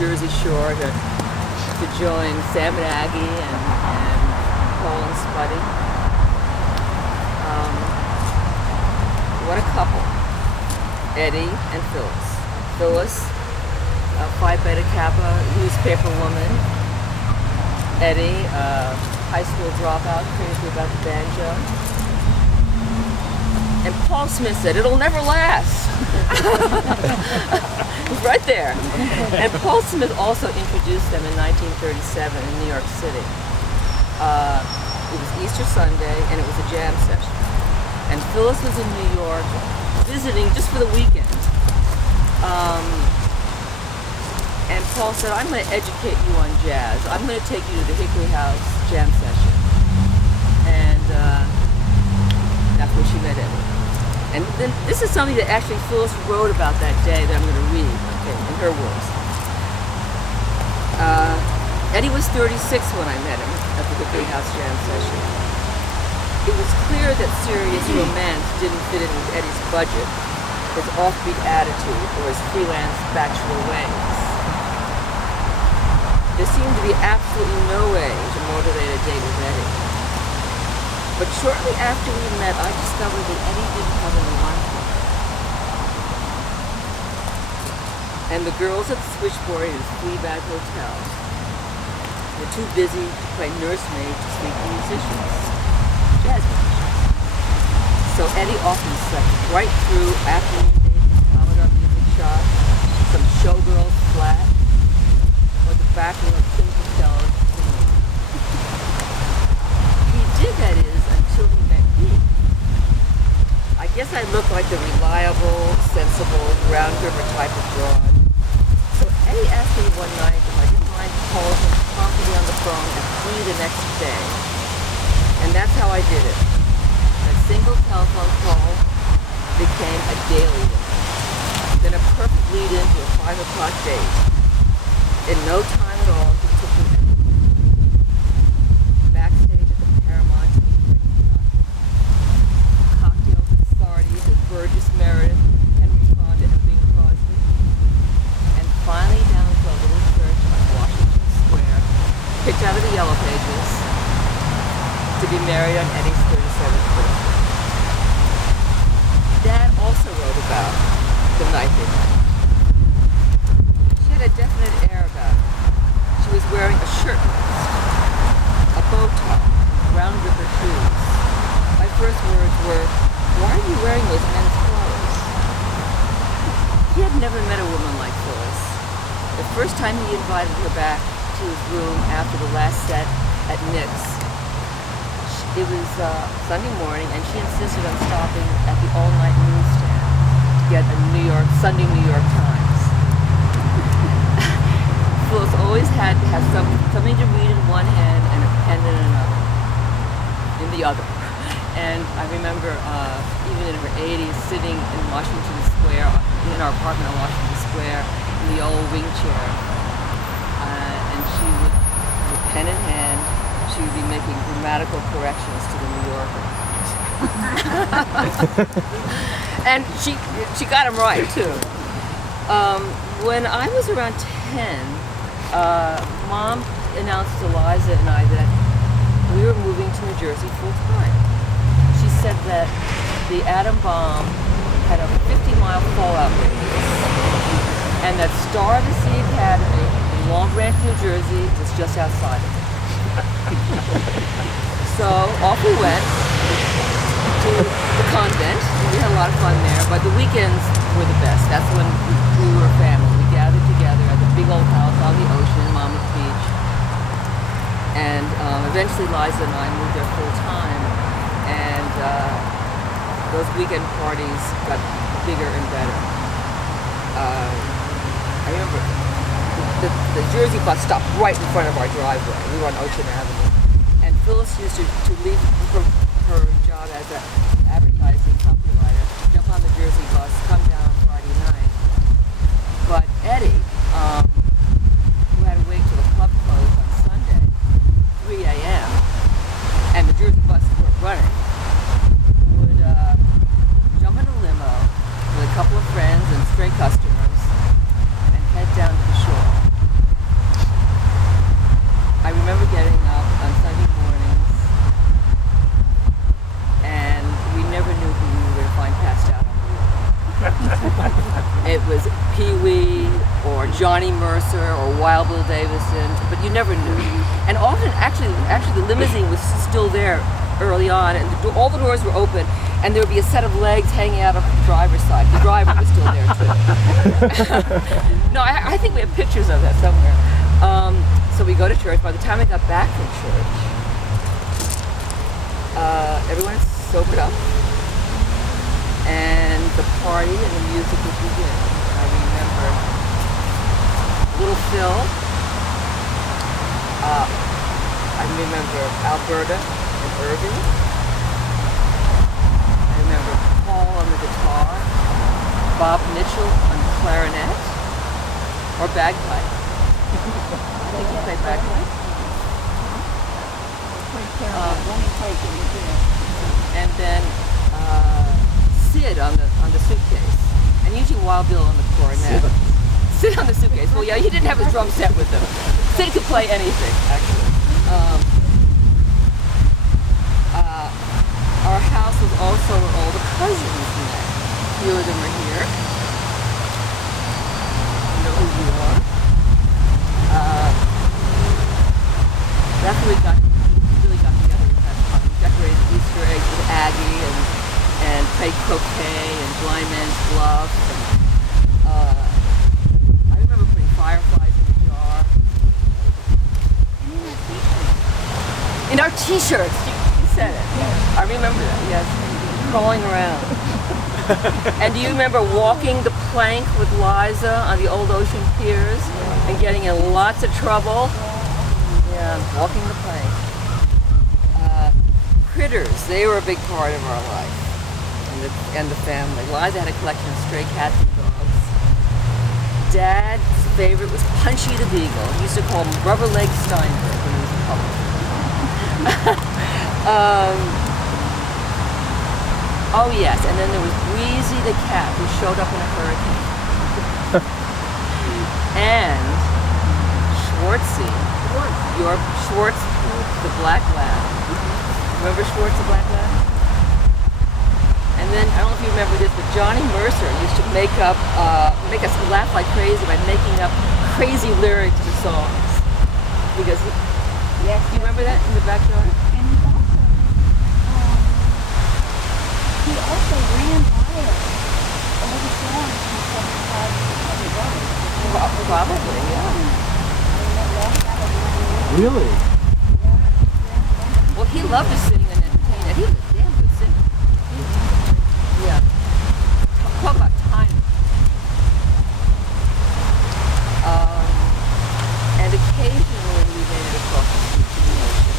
Jersey Shore to join Sam and Aggie and Paul and Spuddy. What a couple. Eddie and Phyllis. Phyllis, Phi Beta Kappa newspaper woman. Eddie, high school dropout, crazy about the banjo. And Paul Smith said, "It'll never last." He's right there. And Paul Smith also introduced them in 1937 in New York City. It was Easter Sunday, and it was a jam session. And Phyllis was in New York visiting just for the weekend. And Paul said, "I'm going to educate you on jazz. I'm going to take you to the Hickory House jam session." And that's where she met Eddie. And then this is something that actually Phyllis wrote about that day that I'm going to read, okay, in her words. Eddie was 36 when I met him at the Hickory House jam session. It was clear that serious romance didn't fit in with Eddie's budget, his offbeat attitude, or his freelance bachelor ways. There seemed to be absolutely no way to motivate a date with Eddie. But shortly after we met, I discovered that Eddie didn't have any Wi-Fi. And the girls at the switchboard in his Fleabag Hotel were too busy to play nursemaid to sleepy musicians, jazz musicians. So Eddie often slept right through afternoon dates at Commodore Music Shop, some showgirls flat, or the back room of Tim Costello's cinema. He did, that is, until he met me. I guess I looked like the reliable, sensible, ground river type of broad. So Eddie asked me one night if I didn't mind calling him promptly on the phone at 3 the next day. And that's how I did it. A single telephone call became a daily one. Then a perfect lead into a 5 o'clock date. In no time at all, he took me backstage at the Paramount to meet cocktails and Sardi's at Burgess Meredith, Henry Fonda, and Bing Crosby. And finally down to a little church on Washington Square, picked out of the Yellow Pages, to be married on Eddie's 37th birthday. Dad also wrote about the night they met. She had a definite air about her. She was wearing a shirtwaist, a bow tie, brown river shoes. My first words were, "Why are you wearing those men's clothes?" He had never met a woman like Phyllis. The first time he invited her back to his room after the last set at Nick's, it was Sunday morning, and she insisted on stopping at the all-night newsstand to get a Sunday New York Times. Phyllis always had to have something to read in one hand and a pen in the other. And I remember even in her 80s, sitting in Washington Square, in our apartment on Washington Square, in the old wing chair, and she would, with pen in hand, she would be making grammatical corrections to the New Yorker. And she got them right, too. When I was around 10, Mom announced to Eliza and I that we were moving to New Jersey full time. She said that the atom bomb had a 50-mile fallout radius, and that Star of the Sea Academy in Long Branch, New Jersey, was just outside of it. So off we went to the convent. We had a lot of fun there, but the weekends were the best. That's when we were a family. We gathered together at the big old house on the ocean in Monmouth Beach. And eventually Liza and I moved there full time. And those weekend parties got bigger and better. I remember the Jersey bus stopped right in front of our driveway. We were on Ocean Avenue. And Phyllis used to leave her job as an advertising copywriter, jump on the Jersey bus, come down on Friday night. But Eddie, who had to wait till the club closed on Sunday, 3 a.m., and the Jersey buses weren't running, would jump in a limo with a couple of friends and stray customers and head down to the shore. Johnny Mercer or Wild Bill Davison, but you never knew. And often, actually, the limousine was still there early on, and all the doors were open, and there would be a set of legs hanging out of the driver's side. The driver was still there too. No, I think we have pictures of that somewhere. So we go to church. By the time I got back from church, everyone is sobered up, and the party and the music would begin. I remember Little Phil. I remember Alberta and Irving. I remember Paul on the guitar, Bob Mitchell on the clarinet, or bagpipe. I think he played bagpipe. And then Sid on the suitcase, and usually Wild Bill on the cornet. Sid on the suitcase. Well, yeah, he didn't have his drum set with him. Sid could play anything, actually. Our house was also where all the cousins met. A few of them are here. You know who you are. That's when we really got together with that fun. We decorated Easter eggs with Aggie and played croquet and blind man's bluff. And, I remember putting fireflies in a jar. In our t-shirts. You said it. I remember that, yes. Crawling around. And do you remember walking the plank with Liza on the old ocean piers and getting in lots of trouble? Yeah, walking the plank. Critters, they were a big part of our life and the family. Liza had a collection of stray cats and dogs. Dad's favorite was Punchy the Beagle. He used to call him Rubber Leg Steinberg when he was in public. Oh yes, and then there was Wheezy the cat who showed up in a hurricane. And Schwartzy, your Schwartz, the black lab. Remember Schwartz the black lab? And then, I don't know if you remember this, but Johnny Mercer used to make us laugh like crazy by making up crazy lyrics to songs. Because yes, do you remember that in the backyard? And he also ran by us all the songs because of his brother. Probably, yeah. Really? Well, he loved to sing and entertain, and he was a damn good singer. Yeah. Talk about time. And occasionally we made it across the street to the ocean.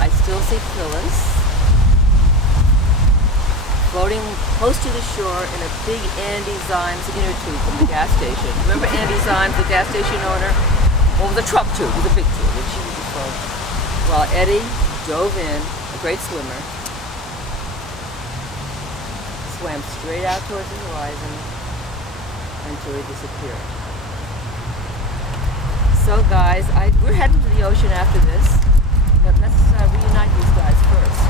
I still see Phyllis floating close to the shore in a big Andy Zimes inner tube from the gas station. Remember Andy Zimes, the gas station owner? Well, it was a truck tube, it was a big tube, and she was just float. While Eddie dove in, a great swimmer, swam straight out towards the horizon until he disappeared. So guys, we're heading to the ocean after this, but let's reunite these guys first.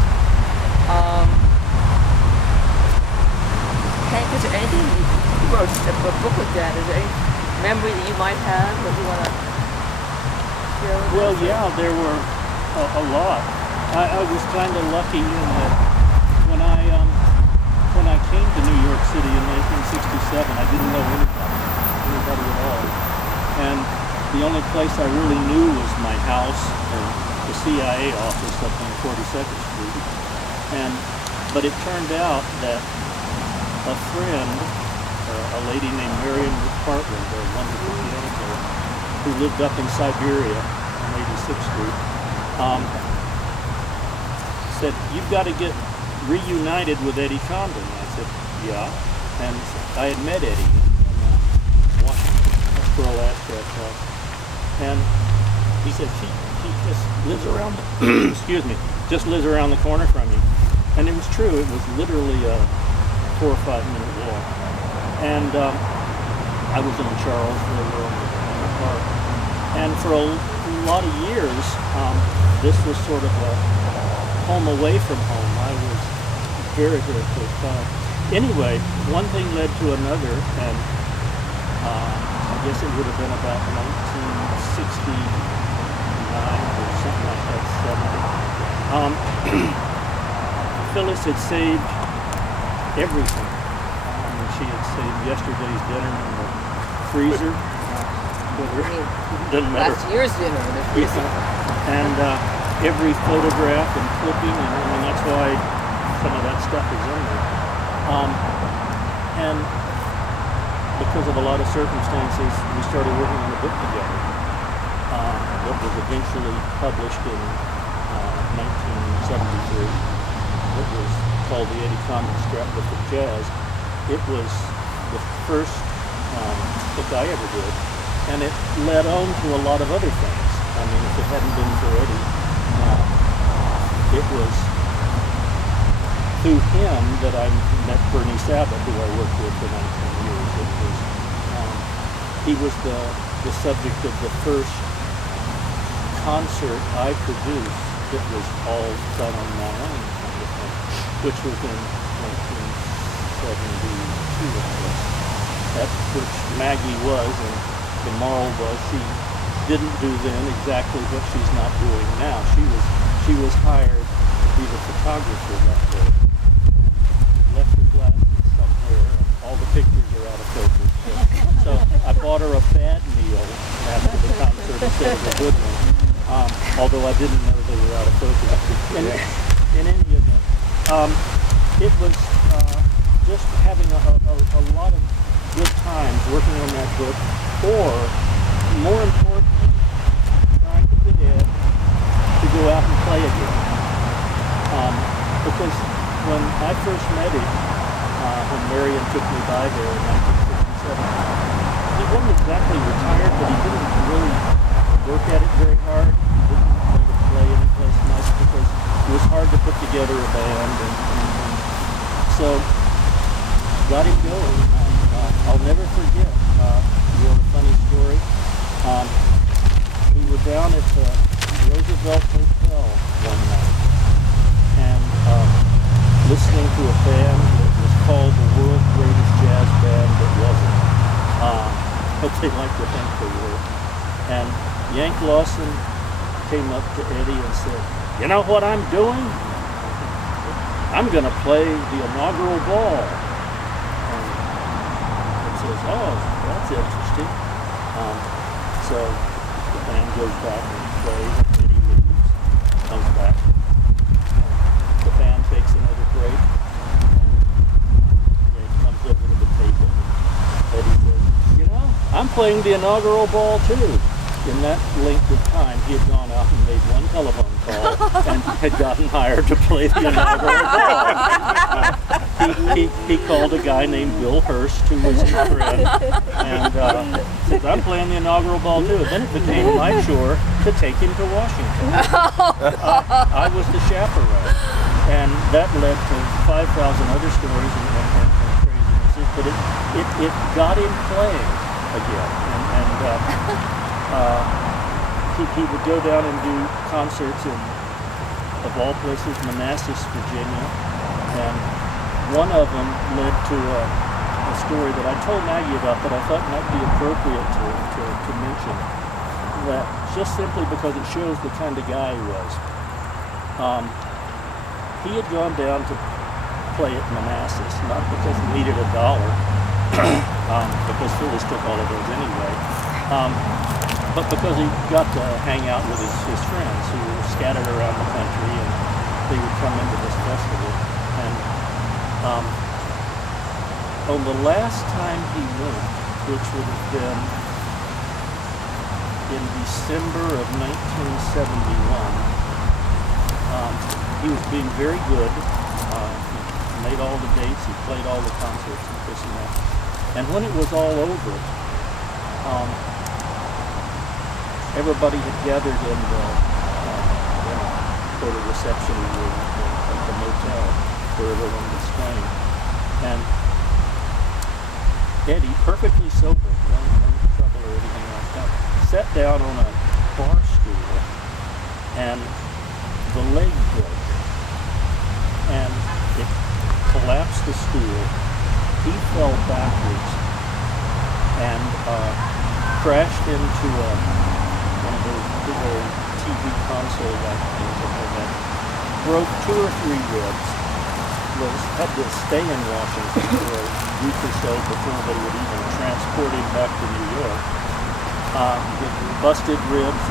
Hank, is there anything, you wrote a book with that, is there any memory that you might have that you want to share with us? Well, yeah, there were a lot. I was kind of lucky in that when I came to New York City in 1967, I didn't know anybody at all. And the only place I really knew was my house and the CIA office up on 42nd Street. But it turned out that a friend, a lady named Miriam Partland, a wonderful piano player, who lived up in Siberia on 86th Street, said, "You've got to get reunited with Eddie Condon." I said, "Yeah." And I had met Eddie in Washington. That's where Alaska was. And he said, she just lives around, excuse me, just lives around the corner from you. And it was true. It was literally a 4 or 5 minute walk. And I was in Charlesville in the park. And for a lot of years, this was sort of a home away from home. I was very, very close by. Anyway, one thing led to another, and I guess it would have been about 1969 or something like that, 70. Phyllis had saved everything. She had saved yesterday's dinner in the freezer. Doesn't matter. Last year's dinner in the freezer. And every photograph and clipping, and I mean, that's why some of that stuff is in there. And because of a lot of circumstances, we started working on a book together that was eventually published in 1973. It was called The Eddie Condon Scrapbook of Jazz. It was the first book I ever did, and it led on to a lot of other things. I mean, if it hadn't been for Eddie, it was through him that I met Bernie Sabbath, who I worked with for 19 years. It was, he was the subject of the first concert I produced that was all done on my own, kind of thing, which was in 1972, I guess. At which Maggie was, and the moral was she didn't do then exactly what she's not doing now. She was hired to be the photographer that day. Left her glasses somewhere, and all the pictures are out of focus. So I bought her a bad meal after the concert instead of a good one, although I didn't know they were out of focus. In any event, it was just having a lot of good times working on that book, or more importantly, trying to get Ed to go out and play again. Because when I first met him, when Marion took me by there in 1967, he wasn't exactly retired, but he didn't really work at it very hard. He didn't really play anyplace much because it was hard to put together a band, and so got him going. I'll never forget. You have a funny story. We were down at the Roosevelt Hotel one night, and listening to a band that was called the world's greatest jazz band that wasn't, but they liked to think they were. And Yank Lawson came up to Eddie and said, "You know what I'm doing? I'm going to play the inaugural ball." And he says, "Oh, that's interesting." So the band goes back and plays, and Eddie leaves, comes back. The band takes another break, and Yank comes over to the table, and Eddie says, "You know, I'm playing the inaugural ball too." In that length of time, he had gone out and made one telephone call and had gotten hired to play the inaugural ball. He called a guy named Bill Hurst, who was his friend, and said, "I'm playing the inaugural ball too." Then it became my chore to take him to Washington. I was the chaperone, and that led to 5,000 other stories and crazinesses, but it got him playing again. He would go down and do concerts in, of all places, Manassas, Virginia, and one of them led to a story that I told Maggie about that I thought might be appropriate to mention, that just simply because it shows the kind of guy he was. He had gone down to play at Manassas, not because he needed $1, because Phyllis took all of those anyway, but because he got to hang out with his friends who were scattered around the country, and they would come into this festival. And on the last time he went, which would have been in December of 1971, he was being very good. He made all the dates, he played all the concerts and this and that. And when it was all over, everybody had gathered in the sort of reception room at the motel where everyone was staying. And Eddie, perfectly sober, no trouble or anything like that, sat down on a bar stool, and the leg broke, and it collapsed the stool. He fell backwards and crashed into one of those big old TV console-like things that they had. Broke 2 or 3 ribs. Had to stay in Washington for a week or so before they would even transport him back to New York. With busted ribs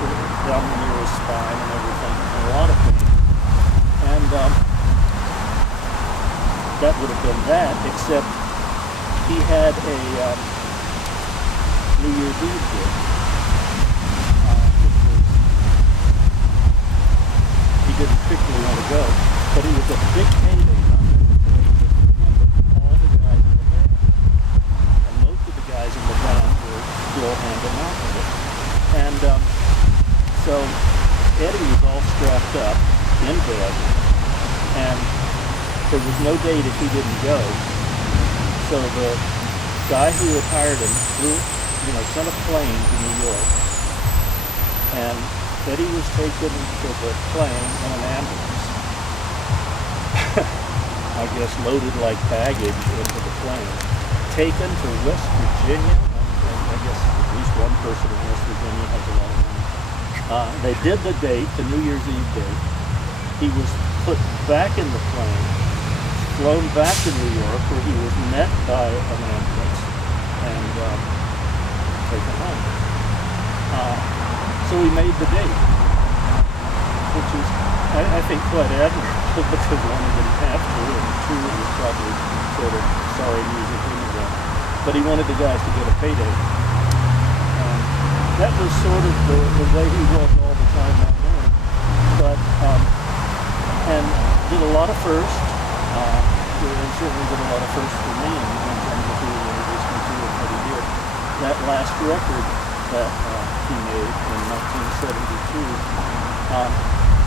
down near his spine and everything, and a lot of pain. And that would have been that, except he had a New Year's Eve gig. He didn't particularly want to go, but he was a big payday. And so Eddie was all strapped up in bed, and there was no date if he didn't go. So the guy who had hired him sent a plane to New York, and Eddie was taken to the plane in an ambulance. I guess loaded like baggage into the plane, taken to West Virginia. I guess at least one person in West Virginia has a lot of money. They did the date, the New Year's Eve date. He was put back in the plane, flown back to New York, where he was met by an ambulance and taken home. So he made the date, which is, I think, quite admirable, because one, he didn't have to, and two, it was probably sort of sorry music anyway. But he wanted the guys to get a payday. That was sort of the way he was all the time down there. But, and did a lot of firsts. And certainly did a lot of firsts for me in terms of who he introduced me to and what he did. That last record that he made in 1972,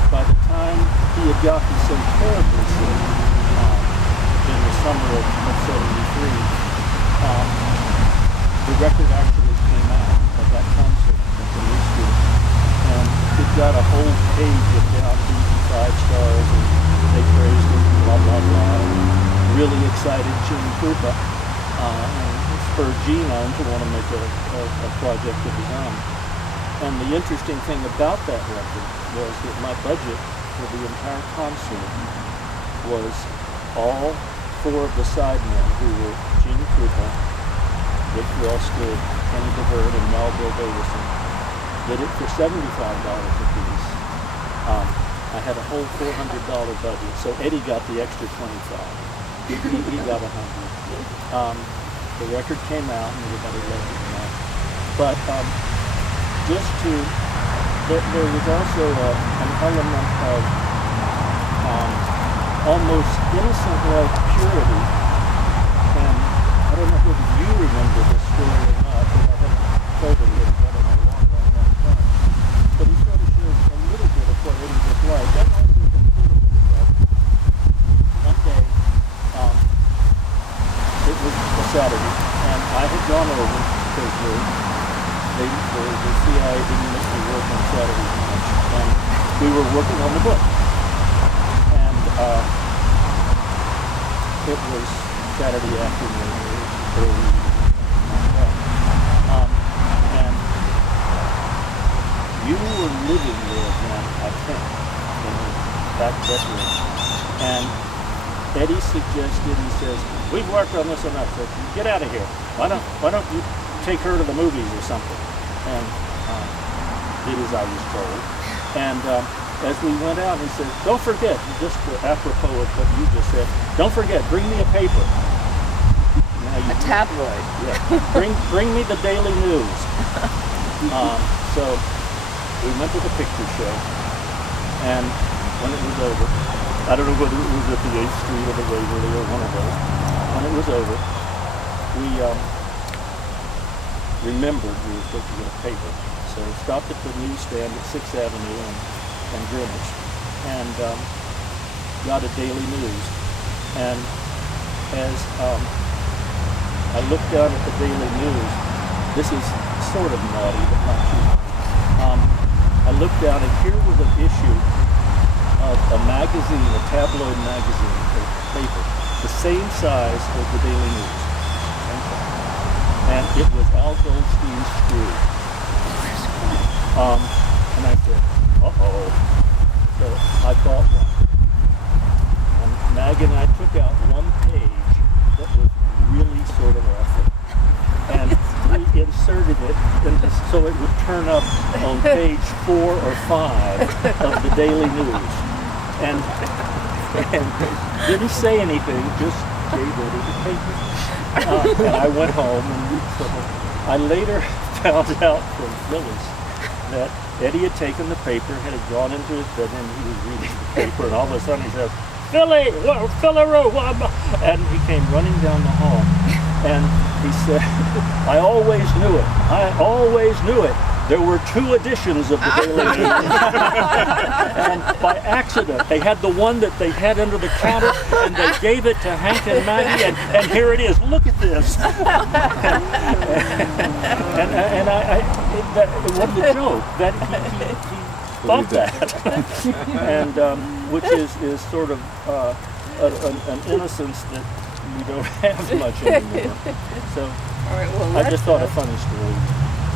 by the time he had gotten so terribly sick in the summer of 73, the record actually came out at that concert at the New School, and it got a whole page of downbeat 5 stars, and they praised it, blah blah blah, and really excited Gene Krupa, and spurred Gene on to want to make a project of his own. And the interesting thing about that record was that my budget for the entire concert was all 4 of the sidemen, who were Gene Krupa, Rick Wellsted, Kenny DeVert, and Melville Davison, did it for $75 a piece. I had a whole $400 budget, so Eddie got the extra 25. He got 100. The record came out, and everybody loved it. But there was also an element of almost innocent-like purity. And I don't know whether you remember this story or not, but I haven't told it in a long time. But he sort of shows a little bit of what Eddie was like. That also concluded that one day, it was a Saturday, and I had gone over because the CIA didn't let me work on Saturdays much, and we were working on the book. And it was Saturday afternoon, early, and you were living there then, I think, in the back bedroom. And Eddie suggested, he says, "We've worked on this enough, so get out of here. Why don't you take her to the movies or something?" And did as I was told. And as we went out, he said, "Don't forget," just apropos of what you just said, "don't forget, bring me a paper." A tabloid. Yeah. Bring me the Daily News. So we went to the picture show, and when it was over, I don't know whether it was at the 8th Street or the Waverly or one of those. When it was over, we remembered we were supposed to get a paper. So we stopped at the newsstand at 6th Avenue and Greenwich, and got a Daily News. And as I looked down at the Daily News, this is sort of naughty, but not too much. I looked down, and here was an issue of a magazine, a tabloid magazine, a paper, the same size as the Daily News. And it was Al Goldstein's Screw. And I said, uh-oh. So I bought one. And Maggie and I took out one page that was really sort of awful. And we inserted it so it would turn up on page 4 or 5 of the Daily News. And didn't say anything, just gave Eddie the paper. And I went home, and so I later found out from Phyllis that Eddie had taken the paper, had gone into his bedroom, he was reading the paper, and all of a sudden he says, Philly-roo, and he came running down the hall, and he said, I always knew it. There were 2 editions of the Daily News. And by accident, they had the one that they had under the counter, and they gave it to Hank and Maggie, and here it is. Look at this. And it wasn't a joke that he thought that, and which is sort of an innocence that we don't have much anymore. So All right, well, I just thought a funny story.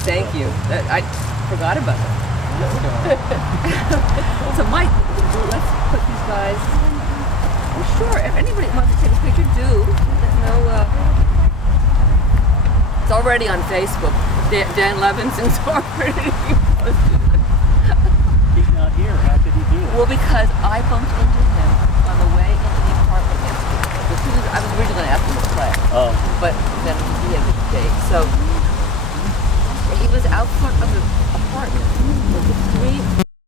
Thank you. I forgot about that. So Mike, let's put these guys. Well, sure. If anybody wants to take a picture, do. There's no. It's already on Facebook. Dan Levinson's already posted it. He's not here. How could he do it? Well, because I bumped into him on the way into the apartment yesterday. I was originally going to ask him to play, but then he had a date. So he was out front of the apartment with the 3